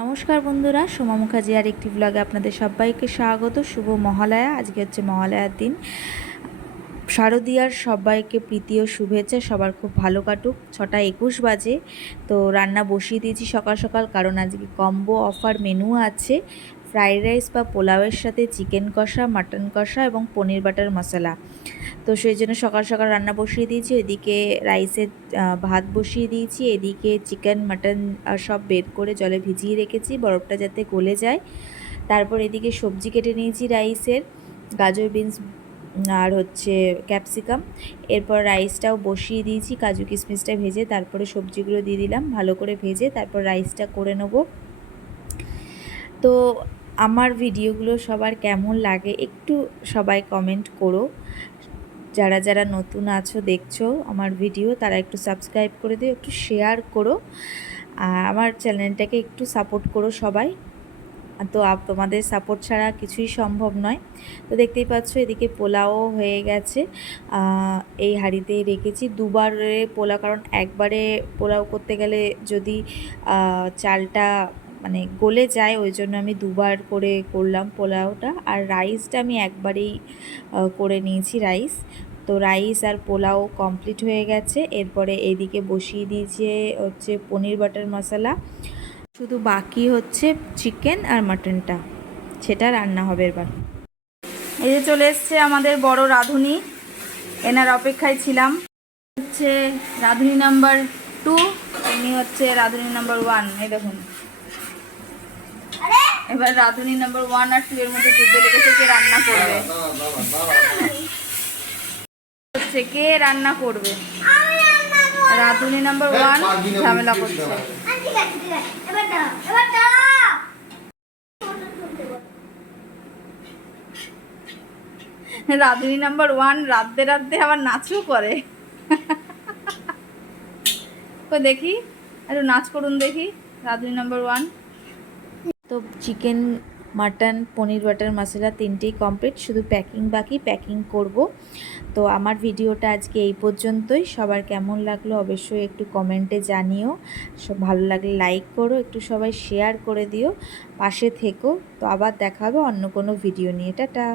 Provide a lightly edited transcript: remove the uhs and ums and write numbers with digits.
নমস্কার বন্ধুরা, সোমা মুখার্জি আর একটি ব্লগে আপনাদের সবাইকে স্বাগত। শুভ মহালয়া। আজকে হচ্ছে মহালয়ার দিন। শারদীয়ার সবাইকে প্রীতি ও শুভেচ্ছা। সবার খুব ভালো কাটুক। 6:21 বাজে, তো রান্না বসিয়ে দিয়েছি সকাল সকাল, কারণ আজকে কম্বো অফার মেনু আছে। ফ্রাইড রাইস বা পোলাওয়ের সাথে চিকেন কষা, মাটন কষা এবং পনির বাটার মশলা। তো সেই জন্য সকাল সকাল রান্না বসিয়ে দিয়েছি। এদিকে রাইসের ভাত বসিয়ে দিয়েছি, এদিকে চিকেন মাটন সব বের করে জলে ভিজিয়ে রেখেছি বরফটা যাতে গলে যায়। তারপর এদিকে সবজি কেটে নিয়েছি রাইসের, গাজর, বিনস আর হচ্ছে ক্যাপসিকাম। এরপর রাইসটাও বসিয়ে দিয়েছি, কাজু কিশমিশটা ভেজে তারপরে সবজিগুলো দিয়ে দিলাম ভালো করে ভেজে, তারপর রাইসটা করে নেব। তো আমার ভিডিওগুলো সবার কেমন লাগে একটু সবাই কমেন্ট করো। যারা যারা নতুন আছো দেখছো আমার ভিডিও, তারা একটু সাবস্ক্রাইব করে দিও, একটু শেয়ার করো, আমার চ্যানেলটাকে একটু সাপোর্ট করো সবাই। তো তোমাদের সাপোর্ট ছাড়া কিছুই সম্ভব নয়। তো দেখতেই পাচ্ছ এদিকে পোলাও হয়ে গেছে। এই হাঁড়িতে রেখেছি দুবারে পোলাও, কারণ একবারে পোলাও করতে গেলে যদি চালটা মানে গলে যায়, ওই জন্য আমি দুবার করে করলাম পোলাওটা। আর রাইসটা আমি একবারেই করে নিয়েছি রাইস। তো রাইস আর পোলাও কমপ্লিট হয়ে গেছে। এরপরে এদিকে বসিয়ে দিয়েছে হচ্ছে পনির বাটার মশলা, শুধু বাকি হচ্ছে চিকেন আর মাটনটা, সেটা রান্না হবে এবার। এই যে চলে এসছে আমাদের বড় রাঁধুনি, এনার অপেক্ষায় ছিলাম। হচ্ছে রাঁধুনি নাম্বার 2, ইনি হচ্ছে রাঁধুনি নাম্বার 1। এই দেখুন, এবার রাঁধুনি নাম্বার 1 আর 2 এর মধ্যে যুদ্ধ লেগেছে কে রান্না করবে। হচ্ছে কে রান্না করবে। রাঁধুনি নাম্বার 1 ঝামেলা করছে। রাঁধুনি নাম্বার 1 রাঁধতে রাঁধতে আবার নাচও করে। দেখি একটু নাচ করুন দেখি রাঁধুনি নাম্বার 1। তো চিকেন, মাটন, পনির বাটার মশলা তিনটেই কমপ্লিট, শুধু প্যাকিং বাকি, প্যাকিং করব। তো আমার ভিডিওটা আজকে এই পর্যন্তই। সবার কেমন লাগলো অবশ্যই একটু কমেন্টে জানিও। সব ভালো লাগলে লাইক করো, একটু সবাই শেয়ার করে দিও, পাশে থেকো। তো আবার দেখা হবে অন্য কোনো ভিডিও নিয়ে। টাটা।